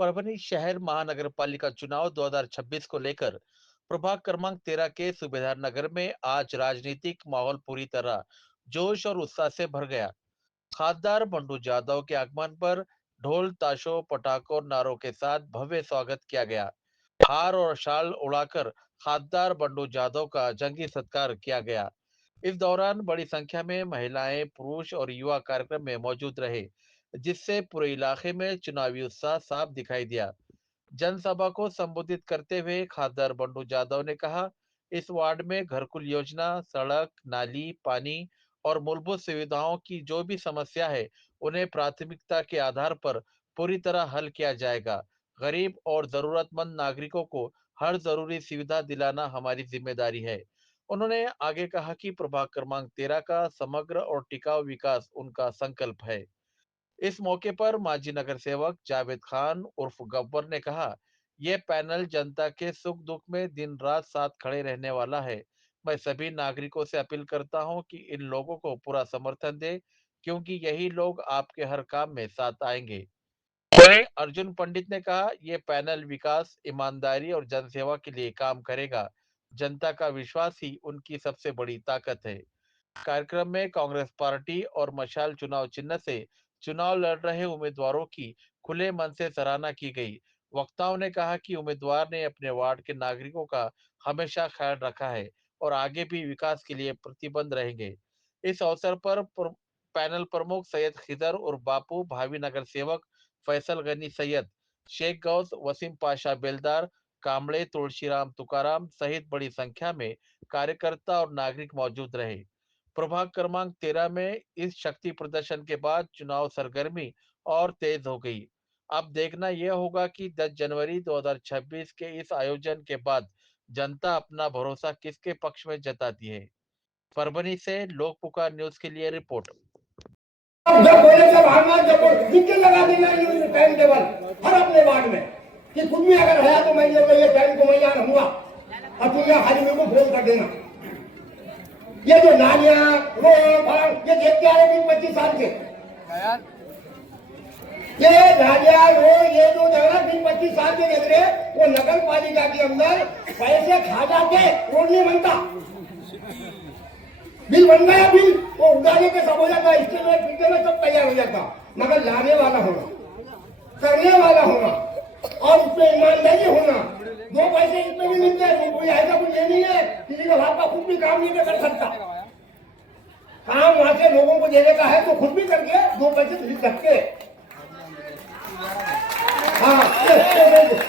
परभनी शहर महानगर पालिका चुनाव 2026 को लेकर प्रभाग क्रमांक 13 के सुबेदार नगर में आज राजनीतिक माहौल पूरी तरह जोश और उत्साह से भर गया। खासदार बंडू जादव के आगमन पर ढोल ताशों पटाखों और नारों के साथ भव्य स्वागत किया गया। हार और शाल उड़ाकर खासदार बंडू जादव का जंगी सत्कार किया गया। इस दौरान बड़ी संख्या में महिलाएं, पुरुष और युवा कार्यक्रम में मौजूद रहे, जिससे पूरे इलाके में चुनावी उत्साह साफ दिखाई दिया। जनसभा को संबोधित करते हुए खासदार बंडू जादव ने कहा, इस वार्ड में घरकुल योजना, सड़क, नाली, पानी और मूलभूत सुविधाओं की जो भी समस्या है, उन्हें प्राथमिकता के आधार पर पूरी तरह हल किया जाएगा। गरीब और जरूरतमंद नागरिकों को हर जरूरी सुविधा दिलाना हमारी जिम्मेदारी है। उन्होंने आगे कहा कि प्रभाग क्रमांक 13 का समग्र और टिकाऊ विकास उनका संकल्प है। इस मौके पर माजी नगर सेवक जावेद खान उर्फ गब्बर ने कहा, यह पैनल जनता के सुख दुख में दिन रात साथ खड़े रहने वाला है। मैं सभी नागरिकों से अपील करता हूं कि इन लोगों को पूरा समर्थन दें, क्योंकि यही लोग आपके हर काम में साथ आएंगे। वहीं अर्जुन पंडित ने कहा, यह पैनल विकास, ईमानदारी और जनसेवा के लिए काम करेगा। जनता का विश्वास ही उनकी सबसे बड़ी ताकत है। कार्यक्रम में कांग्रेस पार्टी और मशाल चुनाव चिन्ह से चुनाव लड़ रहे उम्मीदवारों की खुले मन से सराहना की गई। वक्ताओं ने कहा कि उम्मीदवार ने अपने वार्ड के नागरिकों का हमेशा ख्याल रखा है और आगे भी विकास के लिए प्रतिबद्ध रहेंगे। इस अवसर पर पैनल प्रमुख सैयद खिदर और बापू, भावी नगर सेवक फैसल गनी सैयद, शेख गौस, वसीम पाशा बेलदार, कामड़े, तुलसीराम तुकाराम सहित बड़ी संख्या में कार्यकर्ता और नागरिक मौजूद रहे। प्रभाग क्रमांक 13 में इस शक्ति प्रदर्शन के बाद चुनाव सरगर्मी और तेज हो गई। अब देखना यह होगा कि 10 जनवरी 2026 के इस आयोजन के बाद जनता अपना भरोसा किसके पक्ष में जताती है। परभनी से लोक पुकार न्यूज के लिए रिपोर्ट। जब बोले जब भागना जब नीचे लगा देना टाइम टेबल हर अपने वार्ड में कि कुछ भी अगर है तो मैं ये टाइम को मैं यहाँ रहूंगा और तुम यहाँ खाली मेरे को फोन कर देना। ये जो नालियां रोड ये देखते आ रहे 20-25 साल के ये नालियां रोड ये जो जगह 20-25 साल के देख रहे वो नगर पालिका के अंदर पैसे खा जाके रोड नहीं बनता। बिल बन गया, बिल वो उड़ाने के सब हो जाता, स्टेटमेंट फिर में सब तैयार हो जाता, मगर लाने वाला होना, करने वाला होना और उसमें ईमानदारी होना। दो पैसे इसमें भी मिलते हैं, कोई ऐसा कुछ ये नहीं है किसी का बाप का खुद भी काम नहीं कर सकता। काम वहां से लोगों को देने का है तो खुद भी करके दो पैसे मिल सकते। हाँ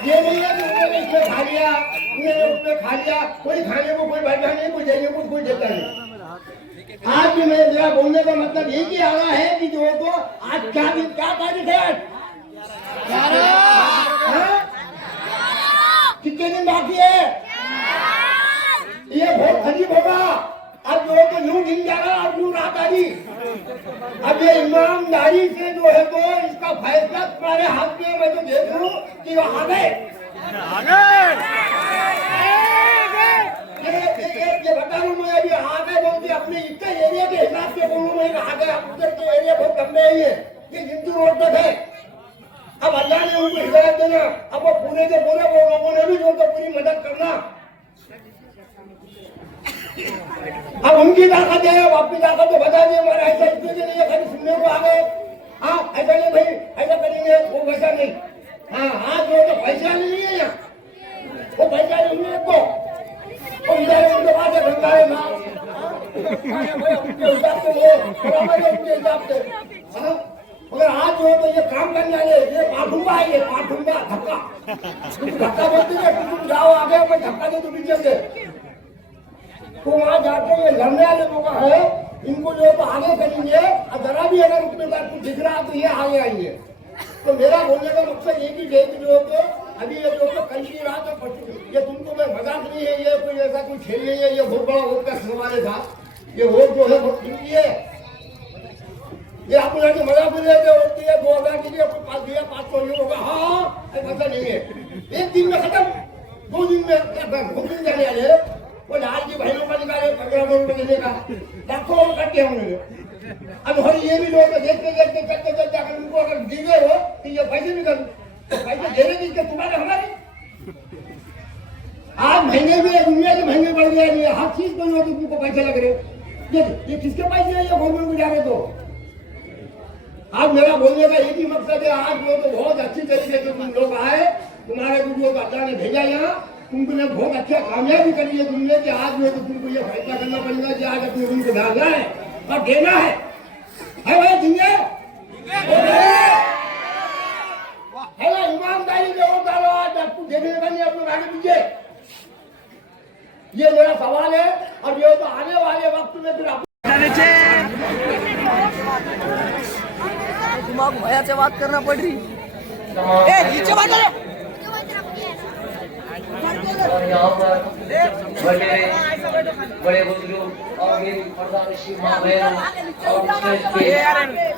ये नहीं है कि इसमें खा लिया, उसमें खा लिया, कोई खाने को कोई बैठा नहीं, कोई देने को कोई देता नहीं। आज भी मेरा बोलने का मतलब यही आ रहा है कि जो तो आज क्या दिन क्या तारीख है आज कितने दिन बाकी है ये बहुत करीब होगा। अब जो है तो यूं दिन जाएगा और यूं रात आ रही। अब ये ईमानदारी से जो है तो इसका फैसला तुम्हारे हाथ में मैं तो देख लूं कि वो आ गए ये बता रहा हूँ मैं अभी आ गए बोलते अपने इतने एरिया के हिसाब से बोलूँ मैं आ गए। उधर के एरिया बहुत लंबे है ये हिंदू रोड तक है। अब अल्लाह ने उनको हिदायत देना, अब वो पूरे के पूरे वो लोगों ने भी जो तो पूरी मदद करना। अब उनकी ताकत है, अब आपकी ताकत तो बता दिए हमारा ऐसा इसलिए नहीं है खाली सुनने को आ गए। हाँ ऐसा नहीं भाई ऐसा करेंगे वो वैसा नहीं। हाँ हाँ जो तो पैसा नहीं है यहाँ वो पैसा नहीं है आपको उनके बाद गंगाए ना उनके हिसाब से वो उनके हिसाब से। मगर आज जो है तो ये काम करने वाले ये पाठूंगा है, ये पाठूंगा धक्का धक्का बोलते हैं तुम जाओ आगे मैं धक्का दे तो पीछे से तो वहां जाके ये लड़ने वाले लोग है इनको जो है तो आगे करेंगे और जरा भी अगर उसमें कुछ दिख रहा तो ये आगे आएंगे। तो मेरा बोलने का मकसद ये कि जो है तो अभी ये जो तो कल की रात ये तुमको मैं मजाक नहीं है, ये कोई ऐसा कोई खेल नहीं है, ये बहुत बड़ा वोट का सवाल था। ये वोट जो है बहुत कीमती है, ये आप लोगों के मजाक भी लेते वोट दिए 2000 के लिए पास दिया 500 ये होगा। हाँ ऐसा नहीं है, एक दिन में खत्म, 2 दिन में 2 दिन जाने वाले वो लाल की बहनों का निकाले 15 रुपए देने का लाखों करके उन्होंने। अब हर ये भी लोग देखते देखते करते करते अगर उनको अगर दी गए हो तो ये पैसे निकल तो पैसे देने की क्या तुम्हारे हमारे? आज महंगे भी है, दुनिया के महंगे बढ़ गए, ये हर चीज बनी हो तो तुमको पैसे लग रहे। ये किसके पैसे हैं? ये गवर्नमेंट को जा रहे। तो आज मेरा बोलने का एक ही मकसद है, आज वो तो बहुत अच्छी तरीके से तुम लोग आए, तुम्हारे गुरुओं को अल्लाह ने भेजा यहाँ, तुमने बहुत अच्छा कामयाबी करी है तुमने कि आज में तो तुमको ये फैसला करना पड़ेगा कि आज अपने उनको डालना है और देना है भाई देंगे है ना? ईमानदारी से वोट डालो। आज आपको देने का नहीं, अपने आगे पीछे। ये मेरा सवाल है। और ये तो आने वाले वक्त में फिर दिमाग भैया से बात करना पड़ रही। नीचे बात करो। और यहाँ पर बड़े बुजुर्ग और मेरी प्रधानशी माँ बहन और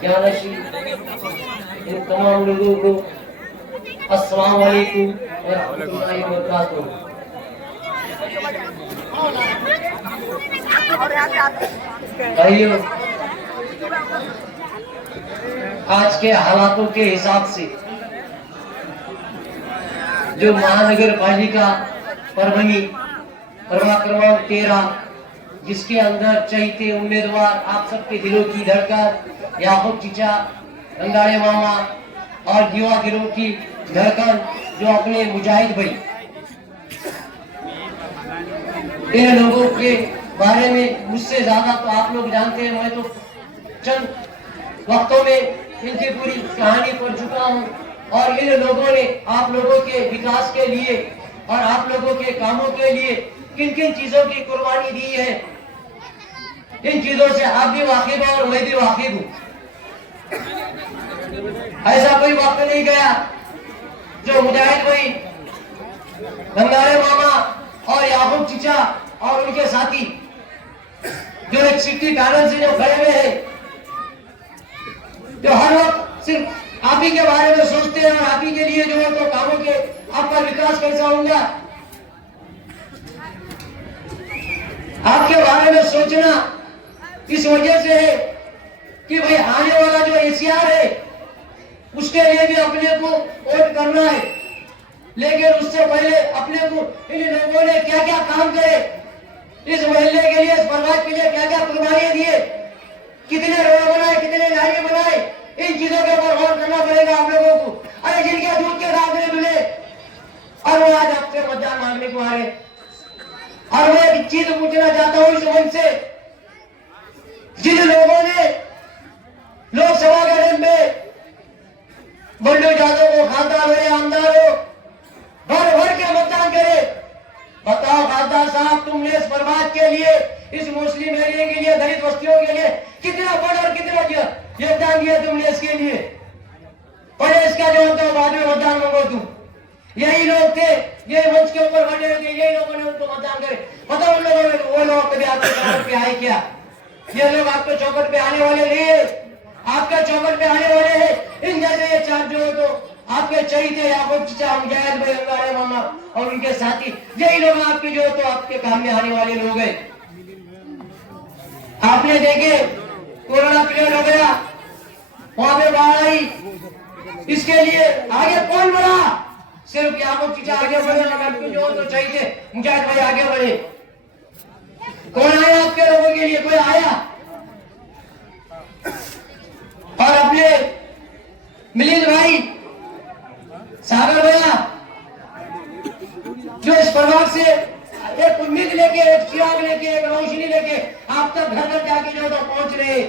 ज्ञानशी इन तमाम लोगों को अस्सलाम वालेकुम व रहमतुल्लाहि व बरकातुहू। भाइयों, आज के हालातों के हिसाब से जो महानगर पालिका परभनी प्रभाग क्रमांक 13 जिसके अंदर चहीते उम्मीदवार आप सबके दिलों की धड़कन याकूब चीचा, रंगाड़े मामा और युवा गिरोह की धड़कन जो अपने मुजाहिद भाई, इन लोगों के बारे में मुझसे ज्यादा तो आप लोग जानते हैं। मैं तो चंद वक्तों में इनकी पूरी कहानी पढ़ चुका हूँ और इन लोगों ने आप लोगों के विकास के लिए और आप लोगों के कामों के लिए किन किन चीजों की कुर्बानी दी है, इन चीजों से आप भी वाकिफ हो और मैं भी वाकिफ हूँ। ऐसा कोई वक्त नहीं गया जो मुजाहिद भाई, रंगाड़े मामा और याकूब चीचा और उनके साथी जो एक सिटी कारण से जो खड़े हुए हैं, जो हर वक्त सिर्फ आप ही के बारे में सोचते हैं और आप ही के लिए जो है तो कामों के आपका विकास कैसा होगा, आपके बारे में सोचना इस वजह से है कि भाई आने वाला जो एसीआर है उसके लिए भी अपने को वोट करना है। लेकिन उससे पहले अपने को इन लोगों ने क्या क्या काम करे, इस मोहल्ले के लिए, इस परिवार के लिए क्या क्या कुर्बानियां दिए, कितने रोड बनाए, कितने नाली बनाए, इन चीजों के ऊपर गौर करना पड़ेगा आप लोगों को। अरे जिनके दूध के दाम नहीं मिले और वो आज आपसे मतदान मांगने को आ रहे। और मैं एक चीज पूछना चाहता हूँ इस मंच से, जिन लोगों ने लोकसभा के दिन में बंडू यादव को खासदार हो या आमदार हो भर भर के मतदान करे, बताओ खासदार साहब तुमने इस परिवार के लिए, इस मुस्लिम एरिया के लिए, दलित बस्तियों के लिए कितना बड़ा और कितना योगदान दिया तुमने इसके लिए। पहले इसका जो होता है बाद में मतदान मांगो तुम। यही लोग थे, यही मंच के ऊपर बने थे, यही लोगों ने उनको मतदान करे। पता उन लोगों ने वो लोग कभी आपके चौकट पे आए क्या? ये लोग आपके चौकट पे आने वाले नहीं है, आपके चौकट पे आने वाले हैं इन जैसे ये चार जो है तो आपके चहीते याकूब चीचा, मुजाहिद भाई, रंगाड़े मामा और उनके साथी, यही लोग आपके जो तो आपके काम में आने वाले लोग हैं। आपने देखे कोरोना पीरियड हो गया, वहां पे बाढ़ आई, इसके लिए आगे कौन बढ़ा? सिर्फ याकूब चीचा आगे बढ़े, आपके जो तो चहीते मुजाहिद भाई आगे बढ़े। कौन आया आपके लोगों के लिए? कोई आया? और अपने मिलिंद भाई, सागर भैया जो इस परिवार से एक उम्मीद लेके, एक चिराग लेके, एक रोशनी लेके आप तक घर घर जाके जो तो पहुंच रहे।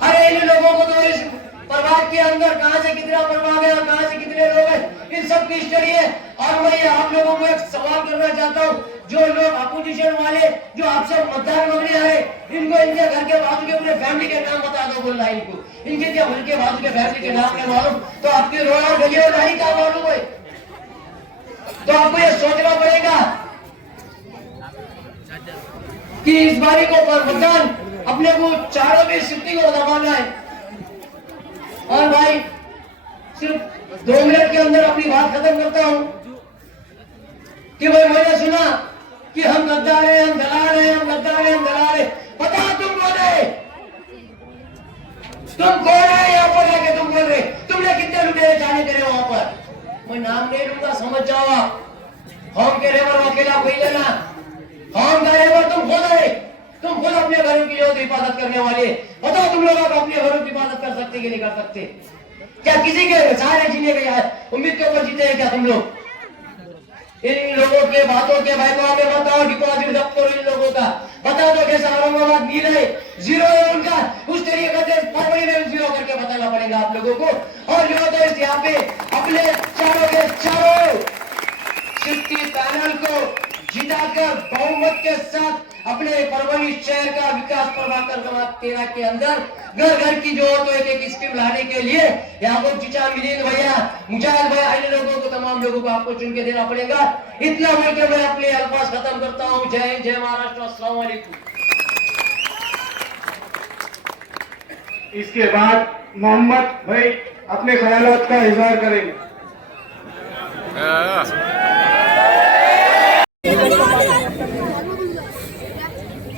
अरे इन लोगों को तो इस परिवार के अंदर कहां से कितना परिवार है और कहां से कितने लोग हैं, इन सब की हिस्ट्री है। और मैं आप लोगों को एक सवाल करना चाहता हूँ, जो लोग अपोजिशन वाले जो आपसे मतदान मांगने आए, इनको इनके घर के बाजू के पूरे फैमिली के नाम बता दो। बोलना इनको, इनके क्या घर के बाजू के फैमिली के नाम नहीं मालूम तो आपकी रोड और गलियों नहीं का मालूम है, तो आपको ये सोचना पड़ेगा कि इस बारी को मतदान अपने को चारों भी सिटी को दबाना है। और भाई सिर्फ 2 मिनट के अंदर अपनी बात खत्म करता हूं कि भाई मैंने सुना कि हम गद्दार हैं, हम दलाल हैं, हम गद्दार हैं, हम दलाल हैं। पता तुम कौन है? तुम कौन है? यहाँ पर आके तुम बोल रहे तुमने कितने लुटेरे जाने तेरे वहां पर, मैं नाम नहीं लूंगा, समझ जाओ आप। हम के रेवर अकेला कोई लेना, हम का रेवर तुम खुद है, तुम खुद अपने घरों की जो हिफाजत करने वाले। बताओ तुम लोग अपने घरों की हिफाजत कर सकते कि नहीं कर सकते? क्या किसी के सारे जीने के उम्मीद के ऊपर जीते हैं क्या तुम लोग? इन लोगों के बातों के भाई को हमें बताओ, डिपॉजिट जब्त करो इन लोगों का, बता दो कैसा औरंगाबाद नील है, जीरो है उनका, उस तरीके से फरवरी में जीरो करके बताना पड़ेगा आप लोगों को। और जो तो इस यहाँ पे अपने चारों के चारों सिटी पैनल को जिताकर बहुमत के साथ अपने परभणी शहर का विकास प्रभाकर क्रमांक 13 के अंदर घर घर की जो तो एक स्कीम लाने के लिए यहाँ को चिचा मिलिंद भैया, मुजाहिद भैया, इन लोगों को, तमाम लोगों को आपको चुन के देना पड़ेगा। इतना बोलकर मैं अपने अल्फाज खत्म करता हूँ। जय हिंद, जय महाराष्ट्र, अस्सलाम वालेकुम। इसके बाद मोहम्मद भाई अपने ख्यालात का इजहार करेंगे।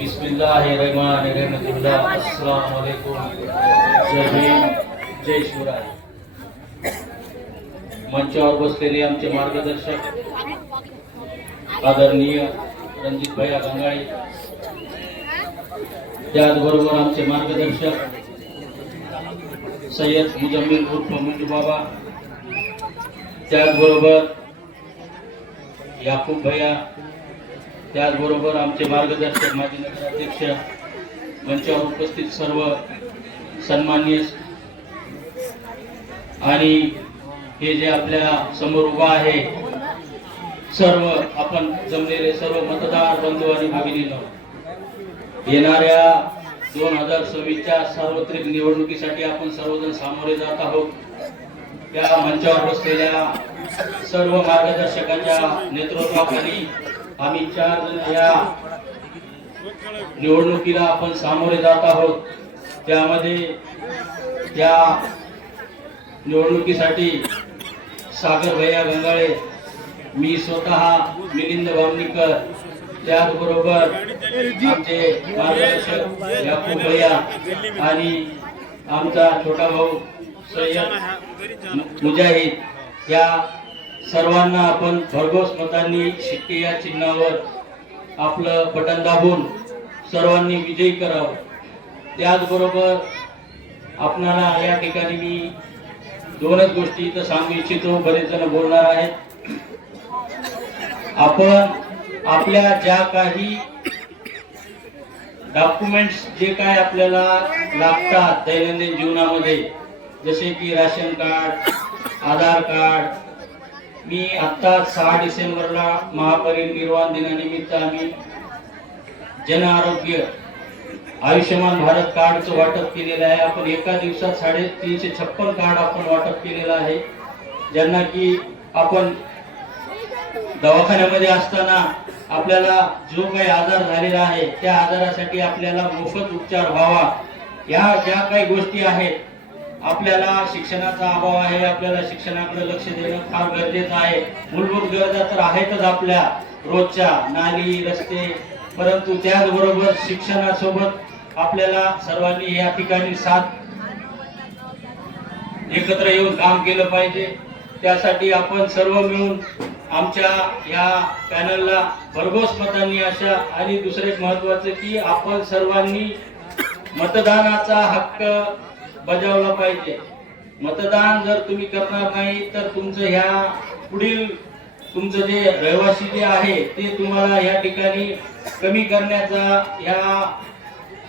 बिस्मिल्लाहिर्रहमानिर्रहीम, अस्सलाम वालेकुम, जय हिंद, जय शिवराय। मंचावर बसलेले आमचे मार्गदर्शक आदरणीय रणजित भैया गंगाळे, त्याचबरोबर आमचे मार्गदर्शक सय्यद मुजम्मिल उर्फ मंजू बाबा, त्याचबरोबर याकूब भैया, त्याचबरोबर आमचे मार्गदर्शक माजी नगराध्यक्ष, मंचावर उपस्थित सर्व सन्माननीय आणि हे जे आपल्या समोर उभा आहे सर्व आपण जमलेले सर्व मतदार बंधू आणि भगिनींनो, येणाऱ्या 2026च्या सार्वत्रिक निवडणुकीसाठी आपण सर्वजण सामोरे जात आहोत। त्या मंचावर बसलेल्या सर्व मार्गदर्शकांच्या नेतृत्वाखाली आम्ही 4 जण या निवडणुकीला आपण सामोरे जात आहोत। त्यामध्ये त्या निवडणुकीसाठी सागर भैया गंगाळे, मी स्वतः मिलिंद बामणीकर, त्याचबरोबर आमचे मार्गदर्शक याकूब भैया आणि आमचा छोटा भाऊ सय्यद मुजाहिद, या सर्वांना आपण भरघोस मतांनी शिट्टी या चिन्हावर आपलं बटन दाबून सर्वांनी विजयी करावं। त्याचबरोबर आपणाला या ठिकाणी मी 2च गोष्टी इथं सांगू इच्छितो, बरेच जण बोलणार आहेत। आपण आपल्या ज्या काही डॉक्युमेंट्स जे काय आपल्याला लागतात दैनंदिन जीवनामध्ये, जसे की राशन कार्ड, आधार कार्ड, मी आता 6 डिसेंबरला महापरिनिर्वाण दिनानिमित्त आम्ही जन आरोग्य आयुष्यमान भारत कार्डचं वाटप केलेलं आहे। आपण एका दिवसात 356 कार्ड आपण वाटप केलेलं आहे, ज्यांना की आपण दवाखान्यामध्ये असताना आपल्याला जो काही आजार झालेला आहे त्या आजारासाठी आपल्याला मोफत उपचार व्हावा, या ज्या काही गोष्टी आहेत, आपल्याला शिक्षणाचा अभाव आहे, आपल्याला शिक्षणाकडे लक्ष देणं फार गरजेचं आहे। मूलभूत गरजा तर आहेतच आपल्या रोजच्या, नाली, रस्ते, परंतु त्याचबरोबर शिक्षणासोबत आपल्याला सर्वांनी या ठिकाणी साथ एकत्र येऊन काम केलं पाहिजे। त्यासाठी आपण सर्व मिळून आमच्या या पॅनलला भरघोस मतांनी अशा, आणि दुसरे एक महत्त्वाचं की आपण सर्वांनी मतदानाचा हक्क बजावला पाहिजे। मतदान जर तुम्ही करणार नाही तर तुमचं ह्या पुढील तुमचं जे रहिवासी जे आहे ते तुम्हाला या ठिकाणी कमी करण्याचा या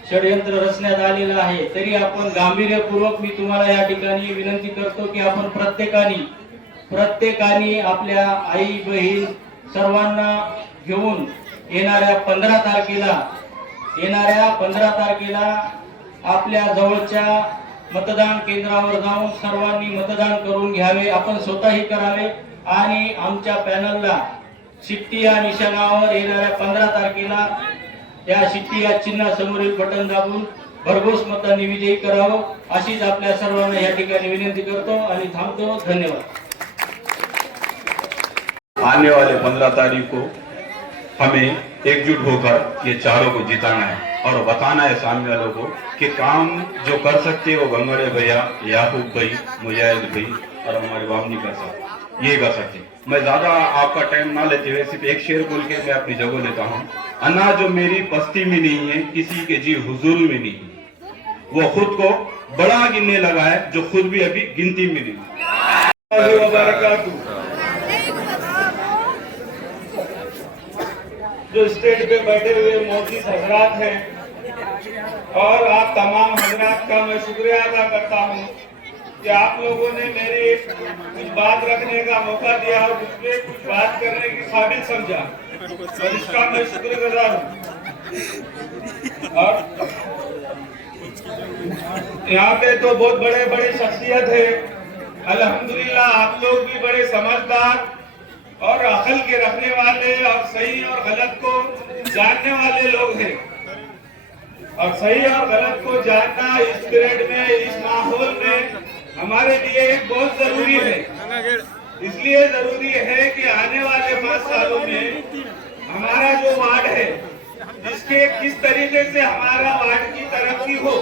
षडयंत्र रचण्यात आलेलं आहे। तरी आपण गांभीर्यपूर्वक मी तुम्हाला या ठिकाणी विनंती करतो की आपण प्रत्येकाने आपल्या आई बहीण सर्वांना घेऊन येणाऱ्या 15 तारखेला आपल्या जवळच्या मतदान केंद्रावर जाऊन सर्वांनी मतदान करून घ्यावे, आपण स्वतःही करावे आणि आमच्या पॅनलला शिट्टी या निशाणावर येणाऱ्या 15 तारखेला या शिट्टी या चिन्हासमोरील बटन दाबून भरघोस मतांनी विजयी करावं, अशीच आपल्या सर्वांना या ठिकाणी विनंती करतो आणि थांबतो। धन्यवाद। आने वाले 15 तारीख को हमें एकजुट होकर ये चारों को जिताना है और बताना है सामने वालों को कि काम जो कर सकते हो गंगड़े भैया, याकूब भाई, मुजाहिद भाई और हमारे बामनी का साहब ये कर सकते। मैं ज्यादा आपका टाइम ना लेते हुए सिर्फ एक शेर बोल के मैं अपनी जगह लेता हूँ। अन्ना जो मेरी बस्ती में नहीं है, किसी के जी हुजूर में नहीं है, वो खुद को बड़ा गिनने लगा है जो खुद भी अभी गिनती में नहीं है। जो स्टेज पे बैठे हुए मोदी हजरात हैं और आप तमाम हजरात का मैं शुक्रिया अदा करता हूँ कि आप लोगों ने मेरी कुछ बात रखने का मौका दिया और उसमें कुछ बात करने की काबिल समझा और इसका मैं शुक्रगुजार हूँ। और यहाँ पे तो बहुत बड़े बड़े शख्सियत है, अल्हम्दुलिल्लाह आप लोग भी बड़े समझदार और अकल के रखने वाले और सही और गलत को जानने वाले लोग हैं। और सही और गलत को जानना इस पीरियड में, इस माहौल में हमारे लिए बहुत जरूरी है। इसलिए जरूरी है कि आने वाले 5 सालों में हमारा जो वार्ड है, जिसके किस तरीके से हमारा वार्ड की तरक्की हो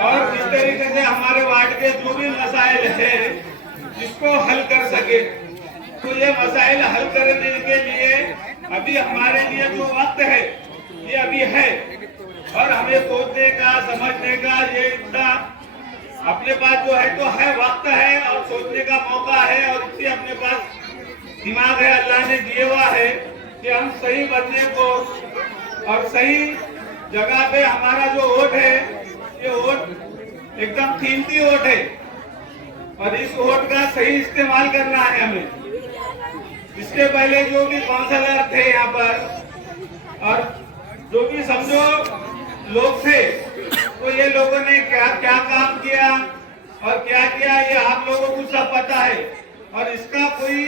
और किस तरीके से हमारे वार्ड के जो भी मसाइल है जिसको हल कर सके, तो ये मसाइल हल करने के लिए अभी हमारे लिए जो वक्त है ये अभी है और हमें सोचने का, समझने का ये इतना अपने पास जो है तो है, वक्त है और सोचने का मौका है और इससे अपने पास दिमाग है, अल्लाह ने दिया हुआ है कि हम सही बंदे को और सही जगह पे हमारा जो वोट है, ये वोट एकदम कीमती वोट है और इस वोट का सही इस्तेमाल करना है हमें। इसके पहले जो भी काउंसलर थे यहाँ पर और जो भी समझो लोग थे, तो ये लोगों ने क्या क्या काम किया और क्या किया ये आप लोगों को सब पता है और इसका कोई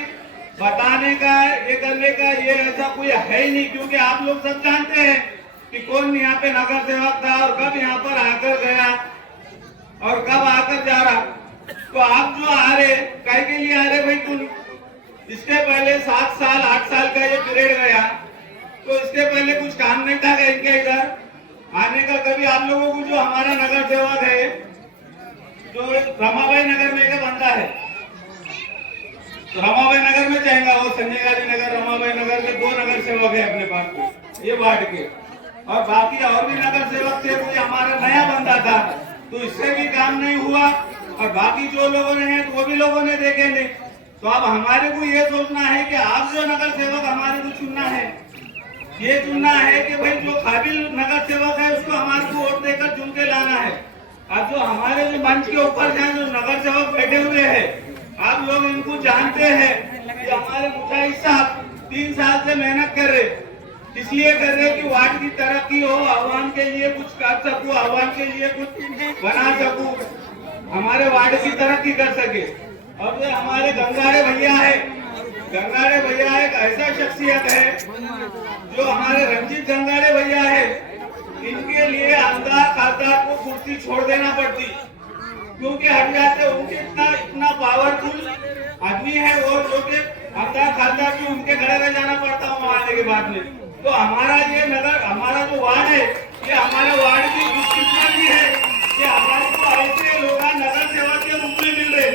बताने का, ये करने का ये ऐसा कोई है ही नहीं, क्योंकि आप लोग सब जानते हैं कि कौन यहाँ पे नगर सेवक था और कब यहाँ पर आकर गया और कब आकर जा रहा। तो आप जो आ रहे, काय के लिए आ रहे भाई? तुम इसके पहले 7 साल 8 साल का ये पीरियड गया, तो इसके पहले कुछ काम नहीं था क्या इनके इधर आने का? कभी आप लोगों को जो हमारा नगर सेवक है, जो रमाबाई नगर में एक बंदा है, तो रमाबाई नगर में जाएगा, वो संजय गांधी नगर, रमाबाई नगर में 2 नगर सेवक है अपने पास ये वार्ड के, और बाकी और भी नगर सेवक थे। कोई हमारा नया बंदा था तो इससे भी काम नहीं हुआ और बाकी जो लोगों ने है वो भी लोगों ने देखे नहीं। तो अब हमारे को ये सोचना है कि आप जो नगर सेवक हमारे को चुनना है, ये चुनना है कि भाई जो काबिल नगर सेवक है उसको हमारे को वोट देकर चुन के लाना है। अब जो हमारे जो मंच के ऊपर जो नगर सेवक बैठे हुए हैं, आप लोग इनको जानते हैं कि हमारे मुजाहिद साहब 3 साल से मेहनत कर रहे, इसलिए कर रहे कि वार्ड की तरक्की हो, आवाम के लिए कुछ कर सकूं, आवाम के लिए कुछ बना सकूं, हमारे वार्ड की तरक्की कर सके। अब ये हमारे गंगारे भैया है, गंगारे भैया एक ऐसा शख्सियत है जो हमारे रंजीत गंगारे भैया है, इनके लिए आमदार खासदार को कुर्सी छोड़ देना पड़ती, क्योंकि हट जाते उनके इतना पावरफुल आदमी है वो, जो कि आमदार खासदार भी उनके घर में जाना पड़ता वहाँ आने के बाद में। तो हमारा ये नगर, हमारा जो वार्ड है, ये हमारे वार्ड की खुशकिस्मती है कि हमारे को ऐसे लोग नगर सेवा के रूप में मिल रहे।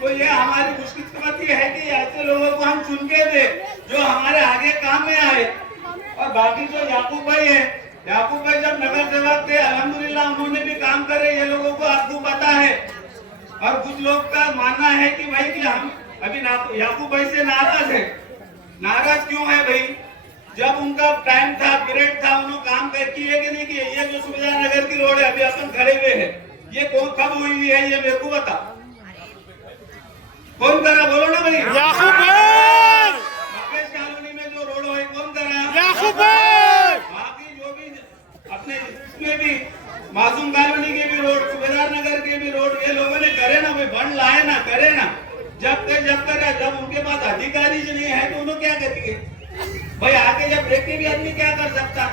तो ये हमारी खुशकिस्मती है कि ऐसे लोगों को हम चुन के दे जो हमारे आगे काम में आए। और बाकी जो याकूब भाई है, याकूब भाई जब नगर सेवक थे अल्हम्दुलिल्लाह उन्होंने भी काम करे, ये लोगों को आपको पता है। और कुछ लोग का मानना है कि भाई कि हम अभी याकूब भाई से नाराज है। नाराज क्यों है भाई? जब उनका टाइम था, पीरियड था, उन्होंने काम किए कि नहीं किए? ये जो सुबेदार नगर की रोड है अभी अपन खड़े हुए हैं, ये कब हुई है ये मेरे को बता, कौन करा? बोलो ना भाई। याकूब भाई। मुकेश कॉलोनी में जो रोड है कौन करा? याकूब भाई। बाकी जो भी अपने इसमें भी मासूम कॉलोनी के भी रोड, सुबेदार नगर के भी रोड, ये लोगों ने करे ना भाई, बंद लाए ना, करे ना। जब उनके पास अधिकारी नहीं है तो उन्होंने क्या करेंगे भाई? आगे जब देखते भी आदमी क्या कर सकता?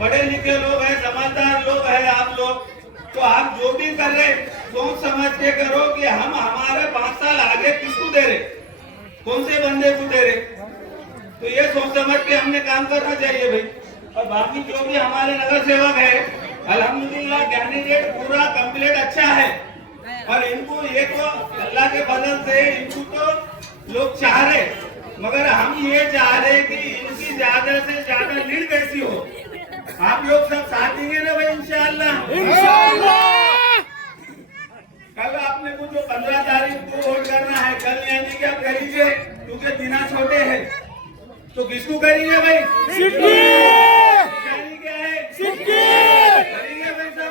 पढ़े लिखे लोग हैं, समझदार लोग हैं आप लोग, तो आप जो भी कर रहे सोच समझ के करो कि हम हमारे 5 साल आगे किसको दे रहे, कौन से बंदे को दे रहे। तो ये सोच समझ के हमने काम करना चाहिए भाई। और बाकी जो भी हमारे नगर सेवक है, अल्हम्दुलिल्लाह कैंडिडेट पूरा कंप्लीट अच्छा है। और इनको ये तो अल्लाह के फजल से इनको तो लोग चाह रहे, मगर हम ये चाह रहे कि इनकी ज्यादा से ज्यादा लीड कैसी हो। आप लोग सब साथ देंगे ना भाई इंशाअल्लाह। कल आपने को जो 15 तारीख को वोट करना है, कल यानी कि आप करीजिए, क्योंकि दिना छोटे हैं। तो किसको करेंगे भाई? क्या है? करेंगे भाई सब।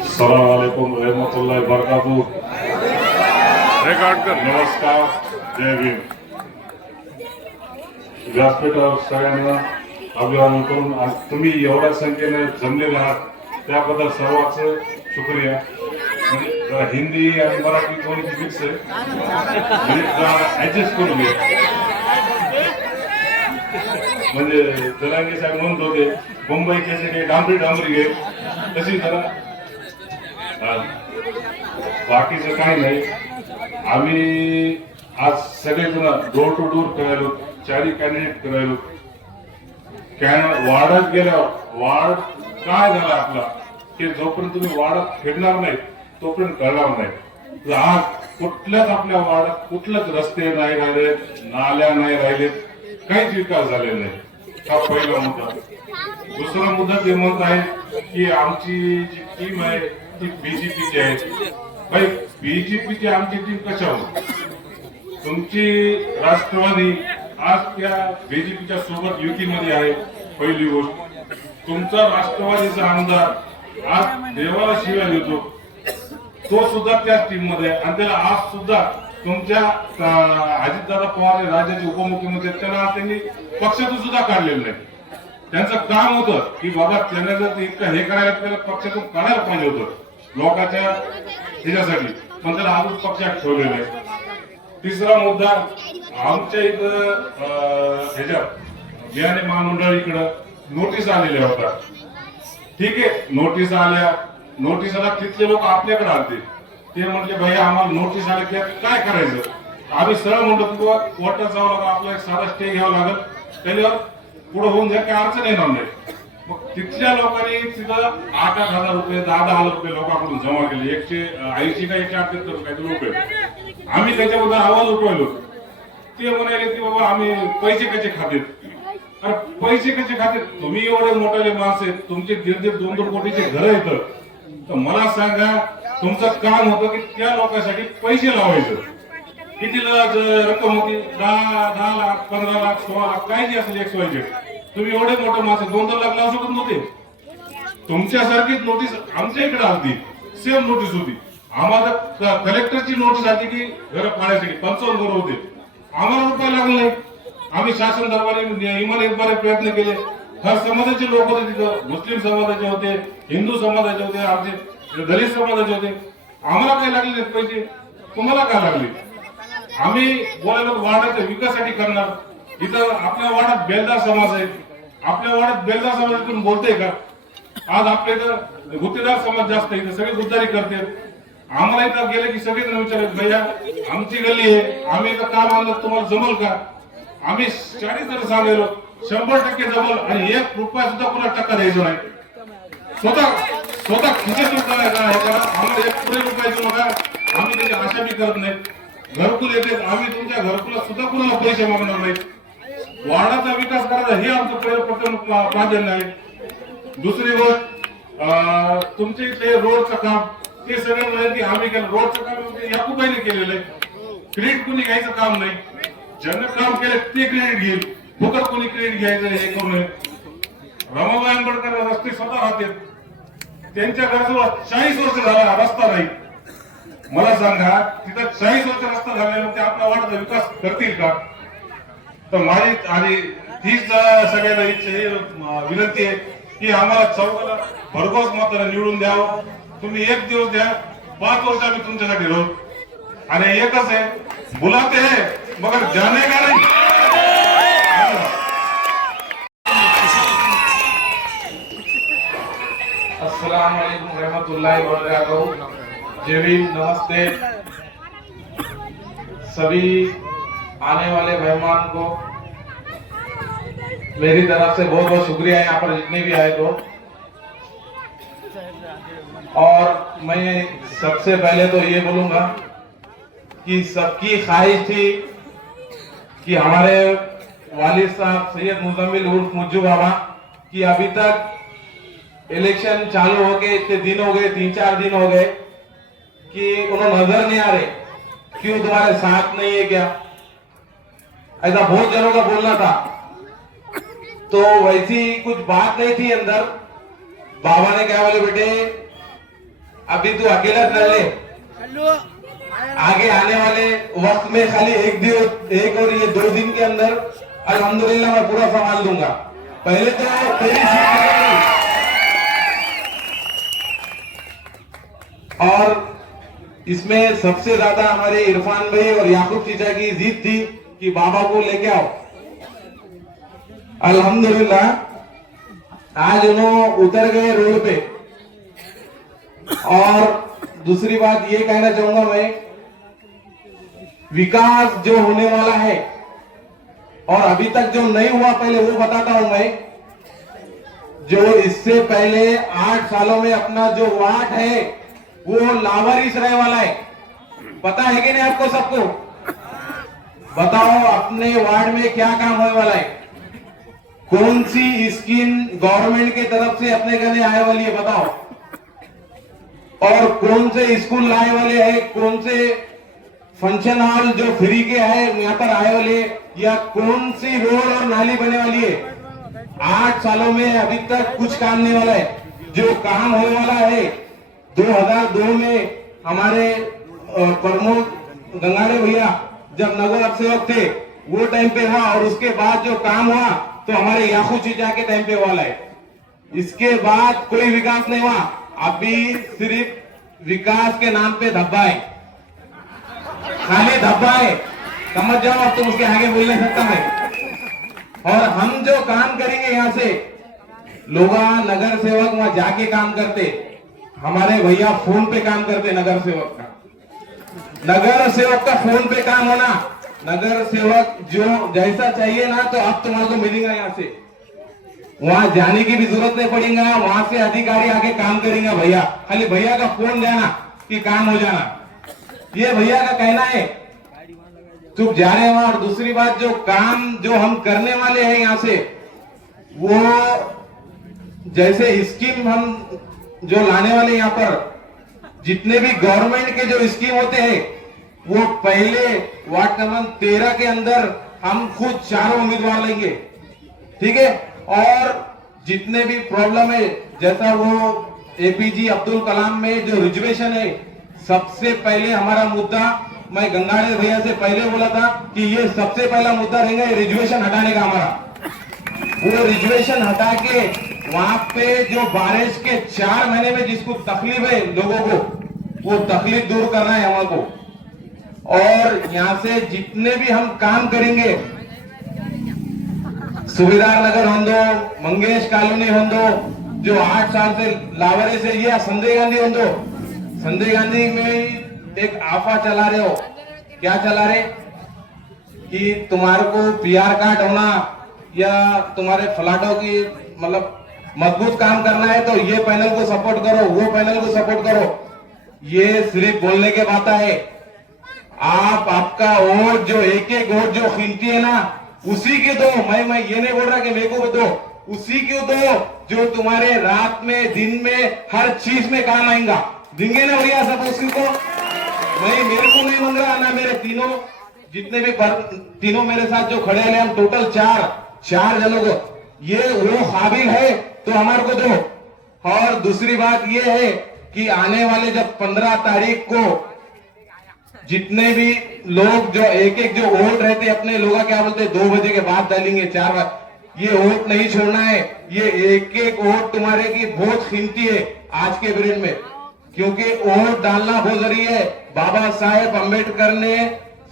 अस्सलाम वालेकुम रहमतुल्लाहि बरकातुहू। नमस्कार, जय भीम. व्यासपीठावर सगळ्यांना अभिवादन करून आज तुम्ही एवढ्या संख्येने जमलेले आहात त्याबद्दल सर्वांचं शुक्रिया. जरा हिंदी आणि मराठी दोन्ही मिक्स आहे, ऍडजस्ट करून घे. म्हणजे जरांगे साहेब म्हणत होते मुंबई कैसे डांबरी डांबरी घे, तशी जरा बाकीचं काही नाही. आम्ही आज सगळेजण डोर टू डोर करायलो, चारी कॅन्डिडेट करायलो. वाढत गेल्यावर वाढ काय झाला आपला की जोपर्यंत तुम्ही वाढत फिरणार नाही तोपर्यंत कळणार नाही. आज कुठल्याच आपल्या वाढत कुठलेच रस्ते नाही राहिले, नाल्या नाही राहिलेत, काहीच विकास झालेला नाही. हा पहिला मुद्दा. दुसरा मुद्दा ते म्हणत आहे की आमची जी टीम आहे ती बीजेपीची आहे. भाई बीजेपीची आमची टीम कशावर? तुमची राष्ट्रवादी आज त्या बीजेपीच्या सोबत युतीमध्ये आहे. पहिली गोष्ट, तुमचा राष्ट्रवादीचा आमदार आज देवाला शिव्या देतो, तो सुद्धा त्याच टीम मध्ये आहे. आणि त्याला आज सुद्धा तुमच्या अजितदादा पवार राज्याचे उपमुख्यमंत्री, त्याला त्यांनी पक्षातून सुद्धा काढलेलं नाही. त्यांचं काम होतं की बाबा त्यांना जर इतकं हे करायला त्याला पक्षातून काढायला पाहिजे होतं लोकांच्या ह्याच्यासाठी, पण त्याला अजून पक्षात ठेवलेलं आहे. तिसरा मुद्दा, आमच्या इथं ह्याच्यात बियाणे महामंडळ इकडं नोटीस आलेल्या होत्या. ठीक आहे, नोटीस आल्या, नोटीसला तिथले लोक आपल्याकडे आले. ते म्हटले भैया आम्हाला नोटीस आल्या की काय करायचं. आम्ही सरळ म्हणतो की कोर्टात जावं लागेल, आपला एक साधा स्टे घ्यावा लागेल, त्याच्यावर पुढे होऊन जाईल, काही अडचण येणार नाही. मग तिथल्या लोकांनी तिथं 8,000 रुपये 10,000 रुपये लोकांकडून जमा केले. 180 का 178 काहीतरी रुपये. आम्ही त्याच्याबद्दल आवाज उठवलो. ते म्हणाले की बाबा आम्ही पैसे कसे खातेत. अरे पैसे कसे खातेत? तुम्ही एवढे मोठे माणसं आहेत, तुमचे 1.5 2 कोटीचे घर येतं, तर मला सांगा तुमचं काम होतं की त्या लोकांसाठी पैसे लावायचं. किती रक्कम होती? 10 लाख 15 लाख 16 लाख काय जे असेल XYZ. तुम्ही एवढे मोठे माणसं 2-2 लाख लावू शकत नव्हते. तुमच्यासारखीच नोटीस आमच्या इकडे आली, सेम नोटीस होती. आम्हाला कलेक्टरची नोटीस आली की घर पाण्यासाठी 55 घर होते, आम्हाला रुपये लागले नाही. आम्ही शासन दरबारी इमानतबारे प्रयत्न केले. हर समाजाचे लोक होते तिथं, मुस्लिम समाजाचे होते, हिंदू समाजाचे होते, आमचे दलित समाजाचे होते. आम्हाला काय लागले नाहीत पैसे, तुम्हाला काय लागले? आम्ही बोलायला वाड्याच्या विकासासाठी करणार. इथं आपल्या वाड्यात बेलदार समाज आहे, आपल्या वाड्यात बेलदार समाजातून बोलतोय का? आज आपल्या इथं गुत्तेदार समाज जास्त आहे, सगळे गुत्तारी करते. आम्हाला इथं गेले की सगळेजण विचारत भैया आमची गल्ली आहे, आम्ही इथं काम आणलं तुम्हाला जमल का? आम्ही 40 जण सांगितलं 100% जमल, आणि 1 रुपया सुद्धा कुणा टक्का द्यायचा नाही. स्वतः खिचत आम्हाला 1 रुपया देऊ नका. आम्ही त्याची आशा बी करत नाही. घरकुल येते, आम्ही तुमच्या घरकुला सुद्धा कुणाला पैसे मागणार नाही. वार्डाचा विकास करायचा हे आमचं पहिलं प्राधान्य आहे. दुसरी गोष्ट, तुमचे इथले रोडचं काम ते सगळं म्हणजे की आम्ही केलं. रोडचं काम याकुबाईने केलेलं आहे. क्रेडिट कुणी घ्यायचं काम नाही. ज्यानं काम केलं ते क्रेडिट घेईल, फुकट कोणी क्रेडिट घ्यायचं हे करू नये. रमाबाई आंबेडकर रस्ते स्वतः राहतात, त्यांच्या घराजवळ 40 वर्ष झाला रस्ता नाही. मला सांगा तिथं 40 वर्ष रस्ता झाल्यानंतर ते आपला वाढता विकास करतील का? तर माझी आणि हीच सगळ्यांना विनंती आहे की आम्हाला चौघाला भरघोस मताने निवडून द्यावं. तुम्ही 1 दिवस द्या, 5 वर्ष आम्ही तुमच्यासाठी राहू. आणि एकच आहे, बुलाते हैं मगर जाने का नहीं. अस्सलाम वालेकुम रहमतुल्लाहि व बरकातहू. जय भीम, नमस्ते। सभी आने वाले मेहमान को मेरी तरफ से बहुत बहुत शुक्रिया, यहाँ पर जितने भी आए तो। और मैं सबसे पहले तो ये बोलूंगा कि सबकी ख्वाहिश थी कि हमारे वालिद साहब सैयद मुजम्मिल उर्फ मुज्जू बाबा कि अभी तक इलेक्शन चालू हो गए, इतने दिन हो गए, 3-4 दिन हो गए कि उन्हें नजर नहीं आ रहे, क्यों तुम्हारे साथ नहीं है क्या? ऐसा बहुत जनों का बोलना था। तो वैसी कुछ बात नहीं थी अंदर। बाबा ने क्या बोले, बेटे अभी तू अकेला कर ले, आगे आने वाले वक्त में खाली एक और ये 2 दिन के अंदर अल्हम्दुलिल्लाह मैं पूरा संभाल दूंगा। पहले तो तेरी सीट और इसमें सबसे ज्यादा हमारे इरफान भाई और याकूब चीचा की जीत थी कि बाबा को लेके आओ। अल्हम्दुलिल्लाह आज उन्होंने उतर गए रोड पे। और दूसरी बात ये कहना चाहूंगा मैं, विकास जो होने वाला है और अभी तक जो नहीं हुआ पहले वो बताता हूं मैं। जो इससे पहले 8 सालों में अपना जो वार्ड है वो लावारिस रहने वाला है। पता है कि नहीं आपको सबको? बताओ अपने वार्ड में क्या काम होने वाला है, कौन सी स्कीम गवर्नमेंट की तरफ से अपने घर आने वाली है बताओ, और कौन से स्कूल लाए वाले हैं, कौन से फंक्शन हॉल जो फ्री के है यहाँ पर आए वाले, या कौन सी रोड और नाली बने वाली है। 8 सालों में अभी तक कुछ काम नहीं वाला है। जो काम होने वाला है 2002 में हमारे प्रमुख गंगाड़े भैया जब नगर सेवक थे वो टाइम पे हुआ, और उसके बाद जो काम हुआ तो हमारे याकूब चीचा के टाइम पे वाला है। इसके बाद कोई विकास नहीं हुआ। अभी सिर्फ विकास के नाम पे धब्बा है, खाली धब्बा है। समझ जाओ, अब तुम उसके आगे बोल नहीं सकता मैं। और हम जो काम करेंगे यहाँ से, लोग नगर सेवक वहां जाके काम करते, हमारे भैया फोन पे काम करते। नगर सेवक का फोन पे काम होना, नगर सेवक जो जैसा चाहिए ना तो अब तुम्हारे को मिलेगा। यहाँ से वहां जाने की भी जरूरत नहीं पड़ेगा, वहां से अधिकारी आके काम करेंगे। भैया खाली भैया का फोन जाना कि काम हो जाना, ये भैया का कहना है, चुप जा रहे हैं। और दूसरी बात, जो काम जो हम करने वाले हैं यहाँ से, वो जैसे स्कीम हम जो लाने वाले यहाँ पर, जितने भी गवर्नमेंट के जो स्कीम होते हैं वो पहले वार्ड नंबर 13 के अंदर हम खुद 4 उम्मीदवार लेंगे, ठीक है। और जितने भी प्रॉब्लम है, जैसा वो एपीजे अब्दुल कलाम में जो रिजर्वेशन है, सबसे पहले हमारा मुद्दा, मैं गंगाड़े भैया से पहले बोला था कि ये सबसे पहला मुद्दा रहेगा रिजर्वेशन हटाने का हमारा। वो रिजर्वेशन हटा के वहां पे जो बारिश के 4 महीने में जिसको तकलीफ है लोगों को, वो तकलीफ दूर करना है हमारे को। और यहाँ से जितने भी हम काम करेंगे, सुबेदार नगर होंदो, मंगेश कॉलोनी होंदो, जो 8 साल से लावरे से, या संजय गांधी होंदो, संजय गांधी में एक आफा चला रहे हो। क्या चला रहे कि तुम्हारे को पीआर कार्ड होना या तुम्हारे फ्लैटों की मतलब मजबूत काम करना है तो ये पैनल को सपोर्ट करो, वो पैनल को सपोर्ट करो। ये सिर्फ बोलने के बात है। आप आपका वोट जो एक वोट जो कीमती है ना, उसी के दो। मैं ये नहीं बोल रहा कि मेरे को दो, उसी के दो जो तुम्हारे रात में दिन में हर चीज में काम आएगा। देंगे ना भैया सब उसी को? नहीं, मेरे को नहीं मांग रहा ना, मेरे जितने भी तीनों मेरे साथ जो खड़े हैं, हम टोटल 4 जनों को, ये वो काबिल है तो हमारे को दो। और दूसरी बात ये है कि आने वाले जब 15 तारीख को जितने भी लोग जो एक जो वोट रहते अपने लोग क्या बोलते 2 बजे के बाद डालेंगे, 4 बजे, ये वोट नहीं छोड़ना है। ये एक वोट तुम्हारे की बहुत कीमती है आज के पीरियड में, क्योंकि वोट डालना बहुत जरूरी है। बाबा साहेब अम्बेडकर ने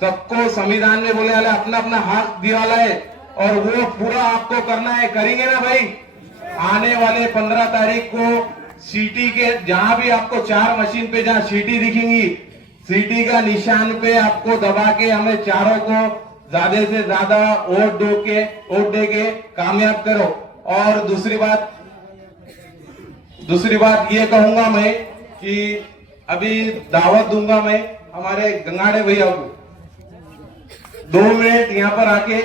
सबको संविधान में बोले वाला अपना अपना हक दिया वाला है, और वो पूरा आपको करना है। करेंगे ना भाई? आने वाले 15 तारीख को सीटी के जहां भी आपको 4 मशीन पे जहां सीटी दिखेंगी, सीटी का निशान पे आपको दबा के हमें चारों को ज्यादा से ज्यादा वोट दे के कामयाब करो। और दूसरी बात ये कहूंगा मैं कि अभी दावत दूंगा मैं हमारे गंगाड़े भैया को 2 मिनट यहाँ पर आके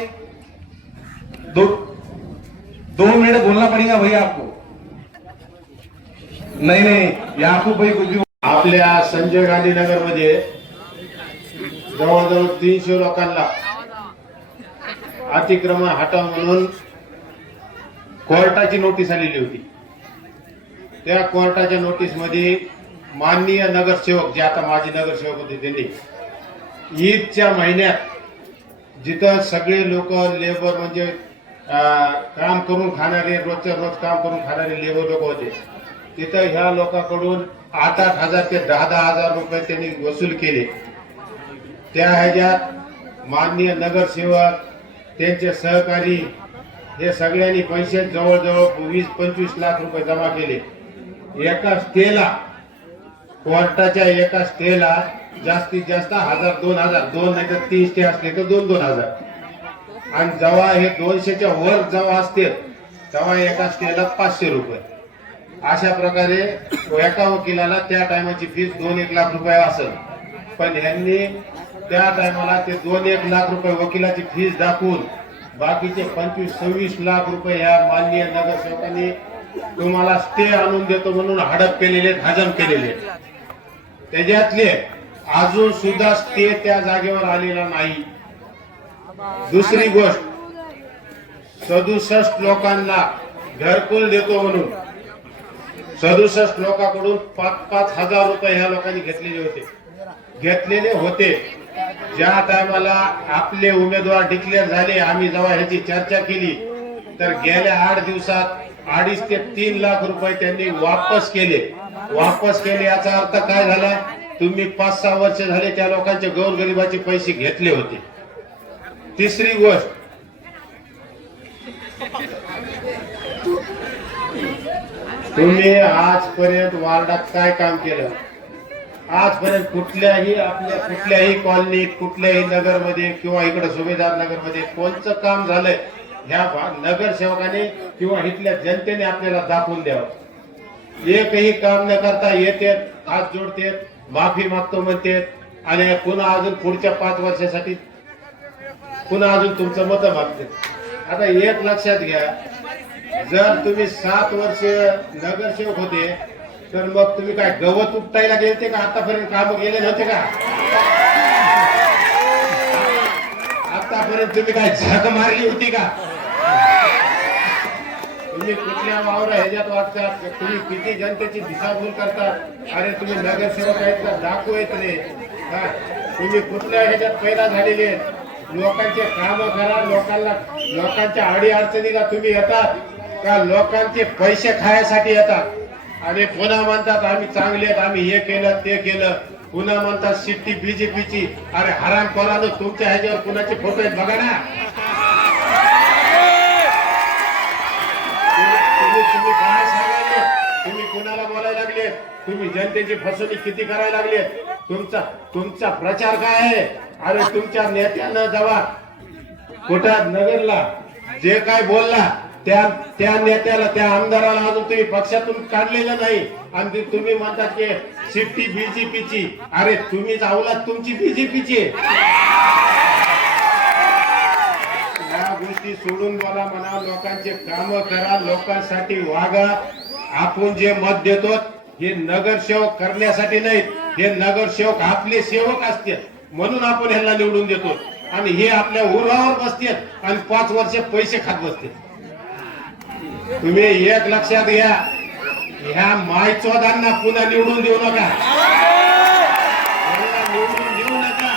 2 मिनट बोलना पड़ेगा भैया आपको। नहीं याकूब भाई कुछ भी। आपल्या संजय गांधी नगर मध्ये जवळजवळ 300 लोकांना अतिक्रमण हटाव म्हणून कोर्टाची नोटीस आलेली होती। त्या कोर्टाच्या नोटीस मध्ये माननीय नगरसेवक जे आता माजी नगरसेवक होते त्यांनी ईदच्या महिन्यात जिथं सगळे लोक लेबर म्हणजे काम करून खाणारे रोजच्या रोज काम करून खाणारे लेबर लोक होते, तिथं ह्या लोकांकडून 8,000 ते 10,000 रुपये त्यांनी वसूल केले। त्या ह्याच्यात माननीय नगरसेवक त्यांचे सहकारी हे सगळ्यांनी पैसे जवळजवळ 20-25 लाख रुपये जमा केले। एका स्टेला कोर्टाच्या एका स्टेला जास्तीत जास्त 1,000-2,000 2 नाही तर 3 स्टे असले तर 2,000 आणि जेव्हा हे 200च्या वर जेव्हा असते तेव्हा एका स्टेला 500 रुपये। अशा प्रकारे एका वकिलाला त्या टायमाची फीस 2-1 लाख रुपये असेल, पण ह्यांनी त्या टायमाला ते 2-1 लाख रुपये वकिलाची फीस दाखवून बाकीचे 25-26 लाख रुपये ह्या माननीय नगरसेवकांनी तुम्हाला स्टे आणून देतो म्हणून हडप केलेले, हजम केलेले। त्याच्यातले अजून सुद्धा स्टे त्या जागेवर आलेला नाही। दुसरी गोष्ट, 67 लोकांना घरकुल देतो म्हणून 67 लोकांकडून 5-5 हजार रुपये ह्या लोकांनी घेतलेले होते। ज्या टायमाला आपले उमेदवार डिक्लेअर झाले, आम्ही जेव्हा ह्याची चर्चा केली तर गेल्या 8 दिवसात 2.5 ते 3 लाख रुपये त्यांनी वापस केले। याचा अर्थ काय झाला, तुम्ही 5-6 वर्ष झाले त्या लोकांचे गोरगरिबाचे पैसे घेतले होते। तिसरी गोष्ट, तुम्ही आजपर्यंत वार्डात काय काम केलं? आजपर्यंत कुठल्याही कॉलनीत, कुठल्याही नगरमध्ये किंवा इकडे सुभेदार नगरमध्ये कोणतं काम झालंय ह्या नगरसेवकाने किंवा इथल्या जनतेने आपल्याला दाखवून द्यावं। एकही काम न करता येते, हात जोडते, माफी मागतो म्हणते आणि पुन्हा अजून पुढच्या 5 वर्षासाठी पुन्हा अजून तुमचं मत मागते। आता एक लक्षात घ्या, जर तुम्ही 7 वर्ष नगरसेवक होते तर मग तुम्ही काय गवत उपटायला गेलते का? आतापर्यंत काम गेले नव्हते का? आतापर्यंत तुम्ही काय झक मारली होती का? तुम्ही कुठल्या वावरा ह्याच्यात वागतात, तुम्ही किती जनतेची दिशाभूल करतात? अरे तुम्ही नगरसेवक आहेत का? डाकू आहेत रे? तुम्ही कुठल्या ह्याच्यात पैदा झालेले? लोकांचे काम करा, लोकांच्या अडी अडचणीला तुम्ही येतात का लोकांचे पैसे खायसाठी येतात? आणि पुन्हा म्हणतात आम्ही चांगले आहेत, आम्ही हे केलं ते केलं, पुन्हा म्हणतात शिट्टी बीजेपीची। अरे हरामखोरानो, तुमच्या ह्याच्यावर कुणाचे फोटो आहेत बघा ना। तुम्ही काय सांगायले? तुम्ही कुणाला बोलायला लागले? तुम्ही जनतेची फसवणूक किती करायला लागले? तुमचा प्रचार काय आहे? अरे तुमच्या नेत्यानं जेव्हा कुठं नगरला जे काय बोलला त्या नेत्याला, त्या आमदाराला अजून तुम्ही पक्षातून काढलेलं नाही आणि तुम्ही म्हणतात की शिट्टी बीजेपीची। अरे तुम्हीच अवलाद तुमची बीजेपीची। या गोष्टी सोडून मला म्हणा, लोकांचे काम करा, लोकांसाठी वागा। आपण जे मत देतो हे नगरसेवक करण्यासाठी नाहीत, हे नगरसेवक आपले सेवक असतात म्हणून आपण ह्यांना निवडून देतो आणि हे आपल्या उरावर बसतात आणि 5 वर्ष पैसे खात बसतात। तुम्ही एक लक्षात घ्या, ह्या मायचोदांना पुन्हा निवडून देऊ नका, निवडून देऊ नका।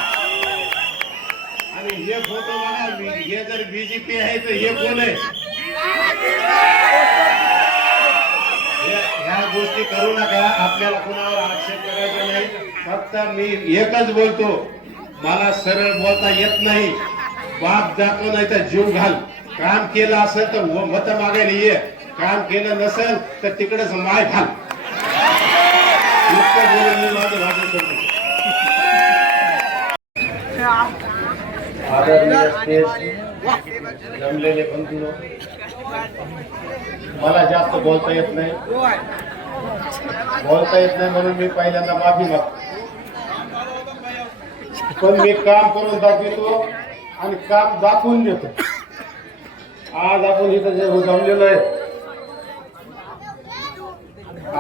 आणि हे फोटो बघा, हे जर बीजेपी आहे तर हे कोण आहे? ह्या गोष्टी करू नका, आपल्याला कुणावर आक्षेप करायचा नाही। फक्त मी एकच बोलतो, मला सरळ बोलता येत नाही, बाप जातो नाही तर जीव घाल। काम केलं असेल तर मत मागायला ये, काम केलं नसेल तर तिकडेच माय घाल। इतकं बोलून मी माझं भाषण करतो. आदरणीय स्टेज जमलेले बंधू, मला जास्त बोलता येत नाही म्हणून मी पहिल्यांदा माफी मागतो. पण मी काम करून दाखवतो आणि काम दाखवून देतो. आज आपण इथं जे जमलेलो आहे,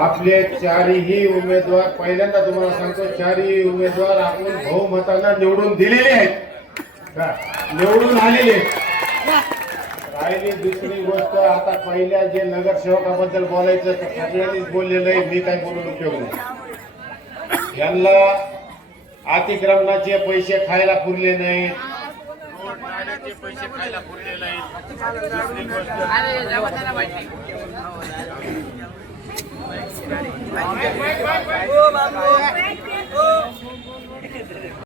आपले चारही उमेदवार, पहिल्यांदा तुम्हाला सांगतो, चारही उमेदवार आपण बहुमतानं निवडून दिलेले आहेत, निवडून आलेले. राहिली दुसरी गोष्ट, आता पहिल्या जे नगरसेवकाबद्दल बोलायचं तर सगळ्यांनीच बोललेलं आहे, मी काही बोलून उपयोग नाही. यांना अतिक्रमणाचे पैसे खायला पुरले नाहीत, पैसे खायला पुरले नाहीत. दुसरी गोष्ट,